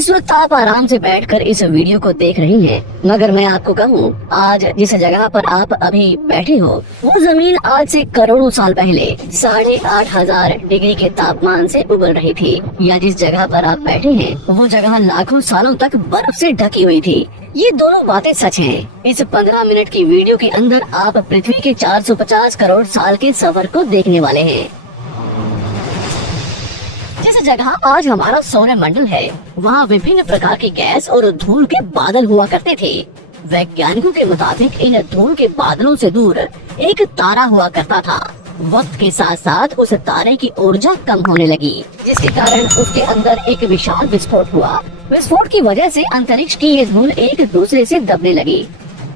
इस वक्त आप आराम से बैठकर इस वीडियो को देख रही हैं, मगर मैं आपको कहूँ, आज जिस जगह पर आप अभी बैठे हो वो जमीन आज से करोड़ों साल पहले 8,500 डिग्री के तापमान से उबल रही थी। या जिस जगह पर आप बैठे हैं वो जगह लाखों सालों तक बर्फ से ढकी हुई थी। ये दोनों बातें सच हैं। इस 15 मिनट की वीडियो के अंदर आप पृथ्वी के 450 करोड़ साल के सफर को देखने वाले हैं। जिस जगह आज हमारा सौर मंडल है वहाँ विभिन्न प्रकार की गैस और धूल के बादल हुआ करते थे। वैज्ञानिकों के मुताबिक इन धूल के बादलों से दूर एक तारा हुआ करता था। वक्त के साथ साथ उस तारे की ऊर्जा कम होने लगी, जिसके कारण उसके अंदर एक विशाल विस्फोट हुआ। विस्फोट की वजह से अंतरिक्ष की ये धूल एक दूसरे से दबने लगी।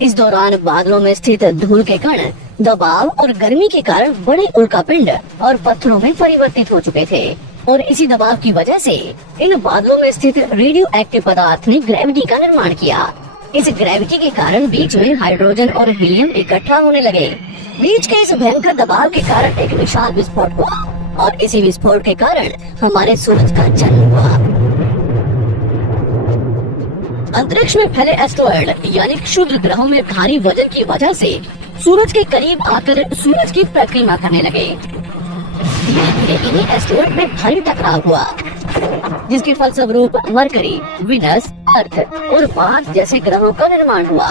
इस दौरान बादलों में स्थित धूल के कण दबाव और गर्मी के कारण बड़े उल्कापिंड और पत्थरों में परिवर्तित हो चुके थे, और इसी दबाव की वजह से इन बादलों में स्थित रेडियो एक्टिव पदार्थ ने ग्रेविटी का निर्माण किया। इस ग्रेविटी के कारण बीच में हाइड्रोजन और हीलियम इकट्ठा होने लगे। बीच के इस भयंकर दबाव के कारण एक विशाल विस्फोट हुआ, और इसी विस्फोट के कारण हमारे सूरज का जन्म हुआ। अंतरिक्ष में फैले एस्टेरॉयड यानी क्षुद्र ग्रहों में भारी वजन की वजह से सूरज के करीब आकर सूरज की परिक्रमा करने लगे। धीरे धीरे इन्हीं एस्टेरॉयड में भारी टकराव हुआ, जिसके फलस्वरूप मरकरी, विनस, अर्थ और मार्स जैसे ग्रहों का निर्माण हुआ।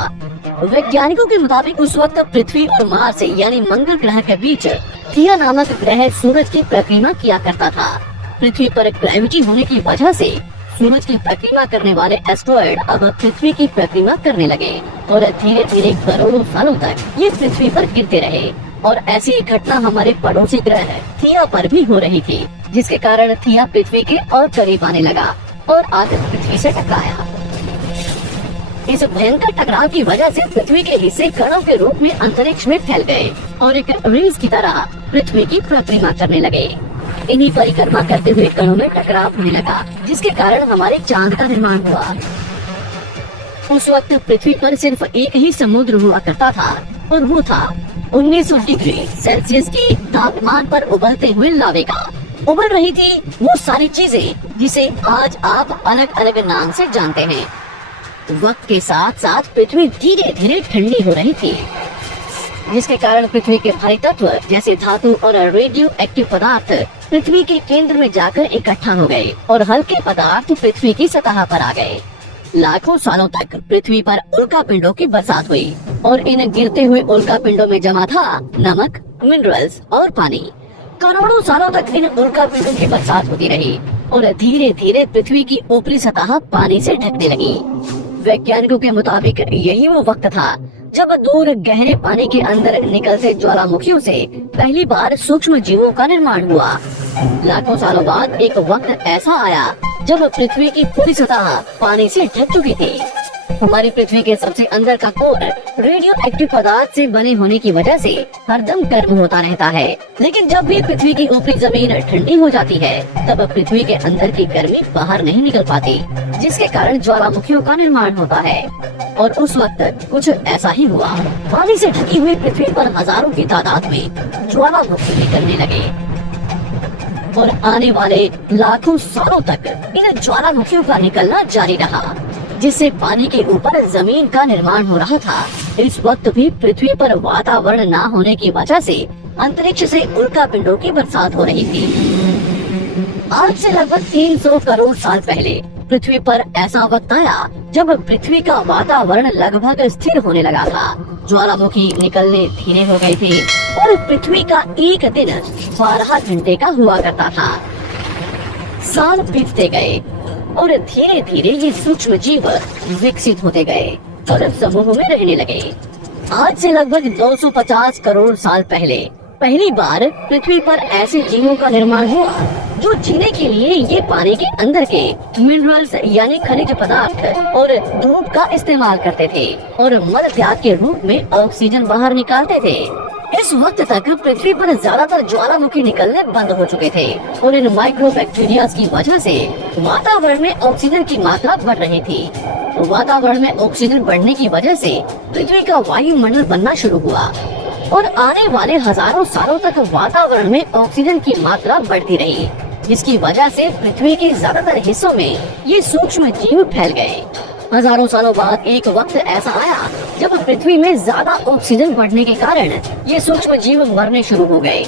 वैज्ञानिकों के मुताबिक उस वक्त पृथ्वी और मार्स यानी मंगल ग्रह के बीच थिया नामक ग्रह सूरज की परिक्रमा किया करता था। पृथ्वी पर ग्रेविटी होने की वजह से सूरज की परिक्रमा करने वाले एस्टेरॉयड अब पृथ्वी की परिक्रमा करने लगे, और धीरे धीरे करोड़ों सालों तक ये पृथ्वी पर गिरते रहे। और ऐसी घटना हमारे पड़ोसी ग्रह थिया पर भी हो रही थी, जिसके कारण थिया पृथ्वी के और करीब आने लगा और आज पृथ्वी से टकराया। इस भयंकर टकराव की वजह से पृथ्वी के हिस्से कणों के रूप में अंतरिक्ष में फैल गए और एक रिंग्स की तरह पृथ्वी की परिक्रमा करने लगे। इन्हीं परिक्रमा करते हुए कणों में टकराव होने लगा, जिसके कारण हमारे चांद का निर्माण हुआ। उस वक्त पृथ्वी पर सिर्फ एक ही समुद्र हुआ करता था, और वो था 1900 डिग्री सेल्सियस के तापमान पर उबलते हुए लावे का। उबल रही थी वो सारी चीजें जिसे आज आप अलग अलग नाम से जानते हैं। वक्त के साथ साथ पृथ्वी धीरे धीरे ठंडी हो रही थी, जिसके कारण पृथ्वी के भारी तत्व जैसे धातु और रेडियो एक्टिव पदार्थ पृथ्वी के केंद्र में जाकर इकट्ठा हो गए, और हल्के पदार्थ पृथ्वी की सतह पर आ गए। लाखों सालों तक पृथ्वी पर उल्कापिंडों की बरसात हुई, और इन गिरते हुए उल्कापिंडों में जमा था नमक, मिनरल्स और पानी। करोड़ों सालों तक इन उल्कापिंडों की बरसात होती रही, और धीरे धीरे पृथ्वी की ऊपरी सतह पानी से ढकने लगी। वैज्ञानिकों के मुताबिक यही वो वक्त था जब दूर गहरे पानी के अंदर निकलते ज्वालामुखियों से पहली बार सूक्ष्म जीवों का निर्माण हुआ। लाखों सालों बाद एक वक्त ऐसा आया जब पृथ्वी की पूरी सतह पानी से ढक चुकी थी। हमारी पृथ्वी के सबसे अंदर का कोर रेडियो एक्टिव पदार्थ से बने होने की वजह से हरदम गर्म होता रहता है, लेकिन जब भी पृथ्वी की ऊपरी जमीन ठंडी हो जाती है तब पृथ्वी के अंदर की गर्मी बाहर नहीं निकल पाती, जिसके कारण ज्वालामुखियों का निर्माण होता है। और उस वक्त कुछ ऐसा ही हुआ। पानी से ढकी हुई पृथ्वी पर हजारों की तादाद में ज्वालामुखी निकलने लगे, और आने वाले लाखों सालों तक इन ज्वालामुखियों का निकलना जारी रहा, जिससे पानी के ऊपर जमीन का निर्माण हो रहा था। इस वक्त भी पृथ्वी पर वातावरण न होने की वजह से अंतरिक्ष से उल्कापिंडों की बरसात हो रही थी। आज से लगभग 300 करोड़ साल पहले पृथ्वी पर ऐसा वक्त आया जब पृथ्वी का वातावरण लगभग स्थिर होने लगा था। ज्वालामुखी निकलने धीरे हो गए थे, और पृथ्वी का एक दिन 12 घंटे का हुआ करता था। साल बीतते गए, और धीरे धीरे ये सूक्ष्म जीव विकसित होते गए और समूह में रहने लगे। आज से लगभग 250 करोड़ साल पहले पहली बार पृथ्वी पर ऐसे जीवों का निर्माण हुआ जो जीने के लिए ये पानी के अंदर के मिनरल्स यानी खनिज पदार्थ और धूप का इस्तेमाल करते थे, और मल त्याग के रूप में ऑक्सीजन बाहर निकालते थे। इस वक्त तक पृथ्वी पर ज्यादातर ज्वालामुखी निकलने बंद हो चुके थे, और इन माइक्रोबैक्टीरिया की वजह से वातावरण में ऑक्सीजन की मात्रा बढ़ रही थी। वातावरण में ऑक्सीजन बढ़ने की वजह से पृथ्वी का वायुमंडल बनना शुरू हुआ, और आने वाले हजारों सालों तक वातावरण में ऑक्सीजन की मात्रा बढ़ती रही। जिसकी वजह से पृथ्वी के ज्यादातर हिस्सों में ये सूक्ष्म जीव फैल गए। हजारों सालों बाद एक वक्त ऐसा आया जब पृथ्वी में ज्यादा ऑक्सीजन बढ़ने के कारण ये सूक्ष्म जीव मरने शुरू हो गए।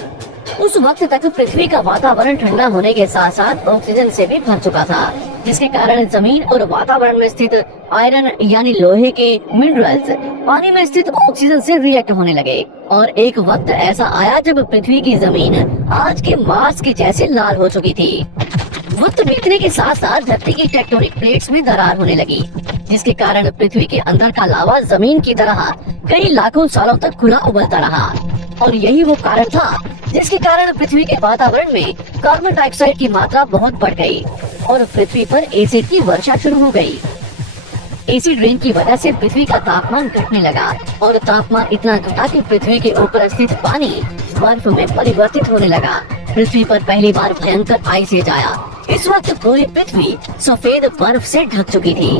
उस वक्त तक पृथ्वी का वातावरण ठंडा होने के साथ साथ ऑक्सीजन से भी भर चुका था, जिसके कारण जमीन और वातावरण में स्थित आयरन यानी लोहे के मिनरल्स पानी में स्थित ऑक्सीजन से रिएक्ट होने लगे। और एक वक्त ऐसा आया जब पृथ्वी की जमीन आज के मार्स के जैसे लाल हो चुकी थी। वक्त बीतने के साथ साथ धरती की टेक्टोनिक प्लेट्स में दरार होने लगी, जिसके कारण पृथ्वी के अंदर का लावा जमीन की तरह कई लाखों सालों तक खुला उबलता रहा। और यही वो कारण था जिसके कारण पृथ्वी के वातावरण में कार्बन डाइऑक्साइड की मात्रा बहुत बढ़ गई और पृथ्वी पर एसिड की वर्षा शुरू हो गई। एसिड रेन की वजह से पृथ्वी का तापमान घटने लगा और तापमान इतना घटा कि पृथ्वी के ऊपर स्थित पानी बर्फ में परिवर्तित होने लगा। पृथ्वी पर पहली बार भयंकर आइस एज आया। इस वक्त पूरी पृथ्वी सफेद बर्फ से ढक चुकी थी।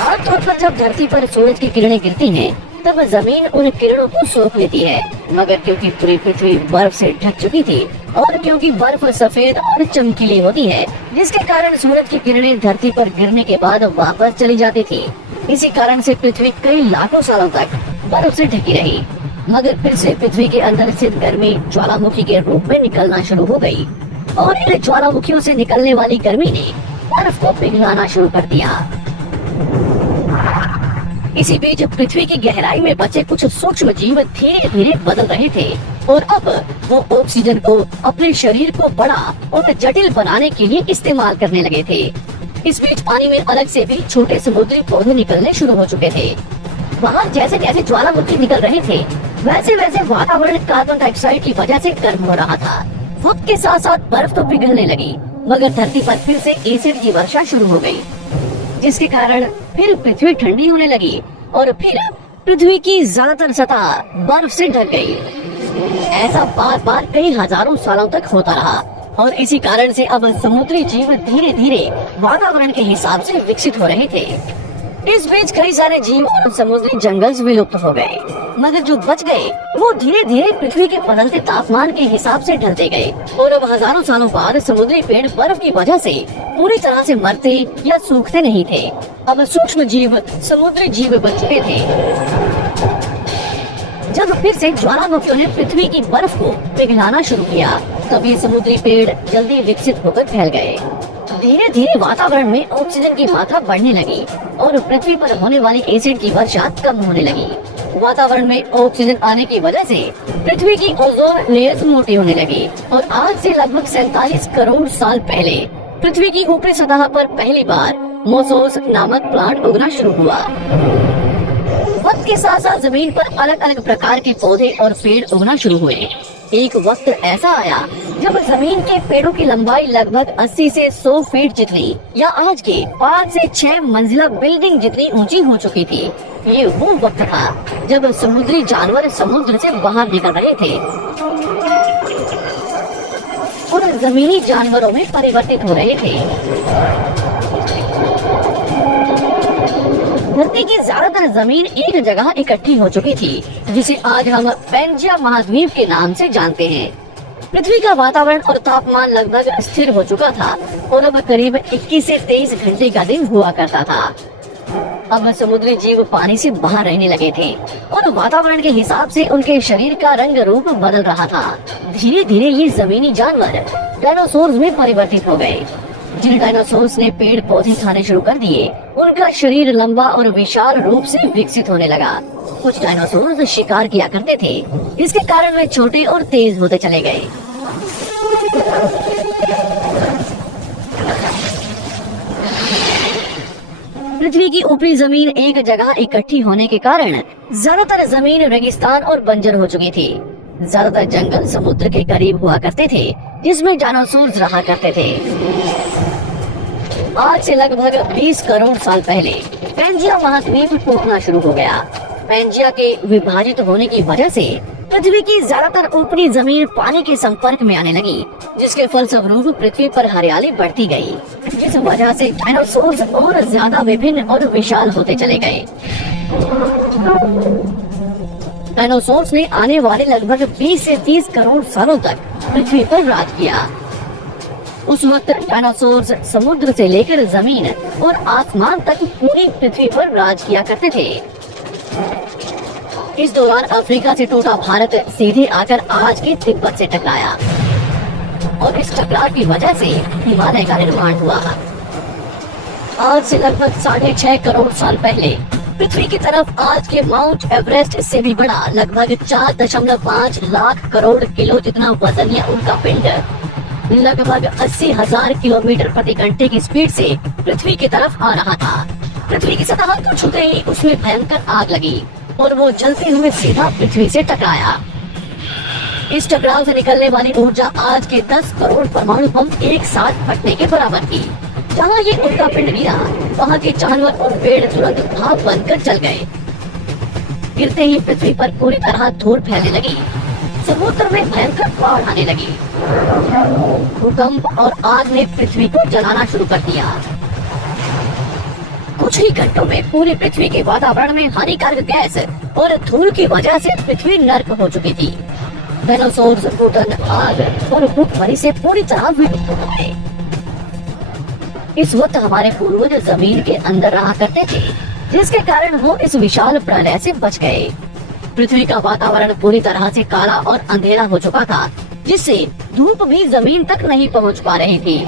आमतौर पर जब धरती पर सूरज की किरणें गिरती हैं, तब जमीन उन किरणों को सोख लेती है, मगर क्योंकि पूरी पृथ्वी बर्फ से ढक चुकी थी और क्योंकि बर्फ सफेद और चमकीली होती है, जिसके कारण सूरज की किरणें धरती पर गिरने के बाद वापस चली जाती थी। इसी कारण से पृथ्वी कई लाखों सालों तक बर्फ से ढकी रही, मगर फिर से पृथ्वी के अंदर स्थित गर्मी ज्वालामुखी के रूप में निकलना शुरू हो गई और इन ज्वालामुखियों से निकलने वाली गर्मी ने बर्फ को पिघलाना शुरू कर दिया। इसी बीच पृथ्वी की गहराई में बचे कुछ सूक्ष्म जीव धीरे धीरे बदल रहे थे और अब वो ऑक्सीजन को अपने शरीर को बड़ा और जटिल बनाने के लिए इस्तेमाल करने लगे थे। इस बीच पानी में अलग से भी छोटे समुद्री पौधे निकलने शुरू हो चुके थे। वहाँ जैसे जैसे ज्वालामुखी निकल रहे थे, वैसे वैसे वातावरण कार्बन डाइऑक्साइड की वजह से गर्म हो रहा था। वक्त के साथ साथ बर्फ तो पिघलने लगी, मगर धरती पर फिर से एसिड की वर्षा शुरू हो गई, जिसके कारण फिर पृथ्वी ठंडी होने लगी और फिर पृथ्वी की ज्यादातर सतह बर्फ से ढक गई। ऐसा बार बार कई हजारों सालों तक होता रहा और इसी कारण से अब समुद्री जीव धीरे धीरे वातावरण के हिसाब से विकसित हो रहे थे। इस बीच कई सारे जीव और समुद्री जंगल विलुप्त हो गए, मगर जो बच गए वो धीरे धीरे पृथ्वी के बदलते तापमान के हिसाब से ढलते गए और अब हजारों सालों बाद समुद्री पेड़ बर्फ की वजह से पूरी तरह से मरते या सूखते नहीं थे। अब सूक्ष्म जीव समुद्री जीव बन चुके थे। जब फिर से ज्वालामुखियों ने पृथ्वी की बर्फ को पिघलाना शुरू किया, तब ये समुद्री पेड़ जल्दी विकसित होकर फैल गए। धीरे धीरे वातावरण में ऑक्सीजन की मात्रा बढ़ने लगी और पृथ्वी पर होने वाली एसिड की वर्षा कम होने लगी। वातावरण में ऑक्सीजन आने की वजह से पृथ्वी की ओजोन लेयर्स मोटी होने लगी और आज से लगभग 47 करोड़ साल पहले पृथ्वी की ऊपरी सतह पर पहली बार मोसोस नामक प्लांट उगना शुरू हुआ। वक्त के साथ साथ जमीन पर अलग अलग प्रकार के पौधे और पेड़ उगना शुरू हुए। एक वक्त ऐसा आया जब जमीन के पेड़ों की लंबाई लगभग 80 से 100 फीट जितनी या आज के 5 से 6 मंजिला बिल्डिंग जितनी ऊंची हो चुकी थी। ये वो वक्त था जब समुद्री जानवर समुद्र से बाहर निकल रहे थे और जमीनी जानवरों में परिवर्तित हो रहे थे। धरती की ज्यादातर जमीन एक जगह इकट्ठी हो चुकी थी, जिसे आज हम पैंजिया महाद्वीप के नाम से जानते हैं। पृथ्वी का वातावरण और तापमान लगभग स्थिर हो चुका था और अब करीब 21 से 23 घंटे का दिन हुआ करता था। अब समुद्री जीव पानी से बाहर रहने लगे थे और वातावरण के हिसाब से उनके शरीर का रंग रूप बदल रहा था। धीरे धीरे ये जमीनी जानवर डायनासोर्स में परिवर्तित हो गए। जिन डायनासोर्स ने पेड़ पौधे खाने शुरू कर दिए, उनका शरीर लंबा और विशाल रूप से विकसित होने लगा। कुछ डायनासोर्स शिकार किया करते थे, जिसके कारण वे छोटे और तेज होते चले गए। पृथ्वी की ऊपरी जमीन एक जगह इकट्ठी होने के कारण ज्यादातर जमीन रेगिस्तान और बंजर हो चुकी थी। ज्यादातर जंगल समुद्र के करीब हुआ करते थे, जिसमें डायनासोर्स रहा करते थे। आज से लगभग 20 करोड़ साल पहले पैंजिया महाद्वीप टूटना शुरू हो गया। पैंजिया के विभाजित होने की वजह से पृथ्वी की ज्यादातर ऊपरी जमीन पानी के संपर्क में आने लगी, जिसके फलस्वरूप पृथ्वी पर हरियाली बढ़ती गई, जिस वजह से डायनासोर्स और ज्यादा विभिन्न और विशाल होते चले गए। डायनासोर्स ने आने वाले लगभग 20 से 30 करोड़ सालों तक पृथ्वी पर राज किया। उस वक्त डायनासोर्स समुद्र से लेकर जमीन और आसमान तक पूरी पृथ्वी पर राज किया करते थे। इस दौरान अफ्रीका से टूटा भारत सीधे आकर आज के तिब्बत से टकराया और इस टकराव की वजह से हिमालय का निर्माण हुआ। आज से लगभग 6.5 करोड़ साल पहले पृथ्वी की तरफ आज के माउंट एवरेस्ट से भी बड़ा लगभग 4.5 लाख करोड़ किलो जितना वजन या उनका पिंड लगभग 80,000 किलोमीटर प्रति घंटे की स्पीड से पृथ्वी की तरफ आ रहा था। पृथ्वी की सतह को छूते ही उसमें भयंकर आग लगी और वो जलते हुए सीधा पृथ्वी से टकराया। इस टकराव से निकलने वाली ऊर्जा आज के 10 करोड़ परमाणु बम एक साथ फटने के बराबर थी। जहाँ ये उल्का पिंड गिरा वहाँ के जानवर और पेड़ तुरंत भाप बनकर जल गए। गिरते ही पृथ्वी पर पूरी तरह धूल फैलने लगी, समुद्र में भयंकर बाढ़ आने लगी। भूकंप और आग ने पृथ्वी को जलाना शुरू कर दिया। कुछ ही घंटों में पूरी पृथ्वी के वातावरण में हानिकारक गैस और धूल की वजह से पृथ्वी नर्क हो चुकी थी। डायनासोर्स, घुटन, आग और भूखमरी से पूरी तरह विलुप्त हो गए। इस वक्त हमारे पूर्वज जमीन के अंदर रहा करते थे, जिसके कारण वो इस विशाल प्रलय से बच गए। पृथ्वी का वातावरण पूरी तरह से काला और अंधेरा हो चुका था, जिससे धूप भी जमीन तक नहीं पहुंच पा रही थी।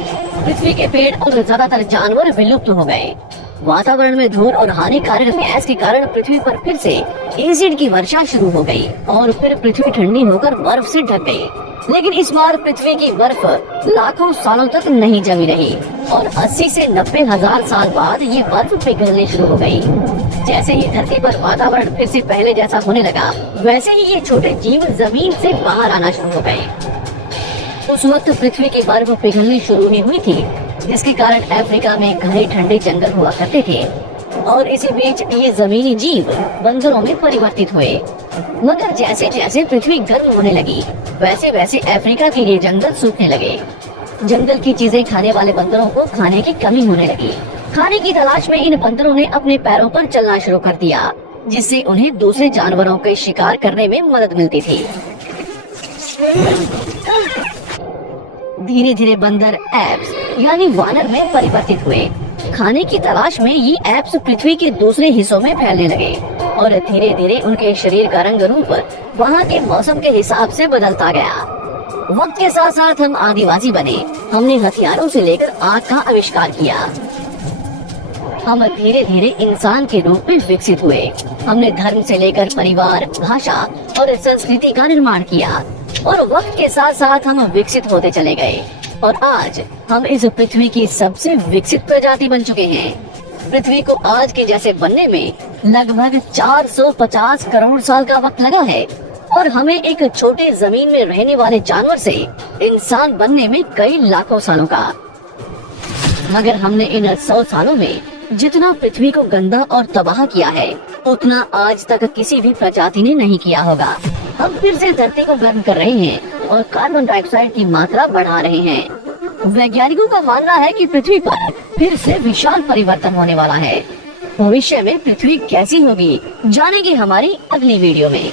पृथ्वी के पेड़ और ज्यादातर जानवर विलुप्त हो गए। वातावरण में धूल और हानिकारक गैस के कारण पृथ्वी पर फिर से एसिड की वर्षा शुरू हो गई और फिर पृथ्वी ठंडी होकर बर्फ से ढक गई। लेकिन इस बार पृथ्वी की बर्फ लाखों सालों तक नहीं जमी रही और 80 से 90 हजार साल बाद ये बर्फ पिघलने शुरू हो गई। जैसे ही धरती पर वातावरण फिर से पहले जैसा होने लगा, वैसे ही ये छोटे जीव जमीन से बाहर आना शुरू हो गए। उस वक्त पृथ्वी की बर्फ पिघलनी शुरू ही हुई थी, जिसके कारण अफ्रीका में घने ठंडे जंगल हुआ करते थे और इसी बीच ये जमीनी जीव बंदरों में परिवर्तित हुए। मगर जैसे जैसे पृथ्वी गर्म होने लगी, वैसे वैसे अफ्रीका के ये जंगल सूखने लगे। जंगल की चीजें खाने वाले बंदरों को खाने की कमी होने लगी। खाने की तलाश में इन बंदरों ने अपने पैरों पर चलना शुरू कर दिया, जिससे उन्हें दूसरे जानवरों के शिकार करने में मदद मिलती थी। धीरे धीरे बंदर एप्स यानी वानर में परिवर्तित हुए। खाने की तलाश में ये एप्स पृथ्वी के दूसरे हिस्सों में फैलने लगे और धीरे धीरे उनके शरीर का रंग रूप वहाँ के मौसम के हिसाब से बदलता गया। वक्त के साथ साथ हम आदिवासी बने। हमने हथियारों से लेकर आग का आविष्कार किया। हम धीरे धीरे इंसान के रूप में विकसित हुए। हमने धर्म से लेकर परिवार, भाषा और संस्कृति का निर्माण किया और वक्त के साथ साथ हम विकसित होते चले गए और आज हम इस पृथ्वी की सबसे विकसित प्रजाति बन चुके हैं। पृथ्वी को आज के जैसे बनने में लगभग 450 करोड़ साल का वक्त लगा है और हमें एक छोटे जमीन में रहने वाले जानवर से इंसान बनने में कई लाखों सालों का। मगर हमने इन 100 सालों में जितना पृथ्वी को गंदा और तबाह किया है, उतना आज तक किसी भी प्रजाति ने नहीं किया होगा। हम फिर से धरती को गर्म कर रहे हैं और कार्बन डाइऑक्साइड की मात्रा बढ़ा रहे हैं। वैज्ञानिकों का मानना है कि पृथ्वी पर फिर से विशाल परिवर्तन होने वाला है। भविष्य में पृथ्वी कैसी होगी, जानेंगे हमारी अगली वीडियो में।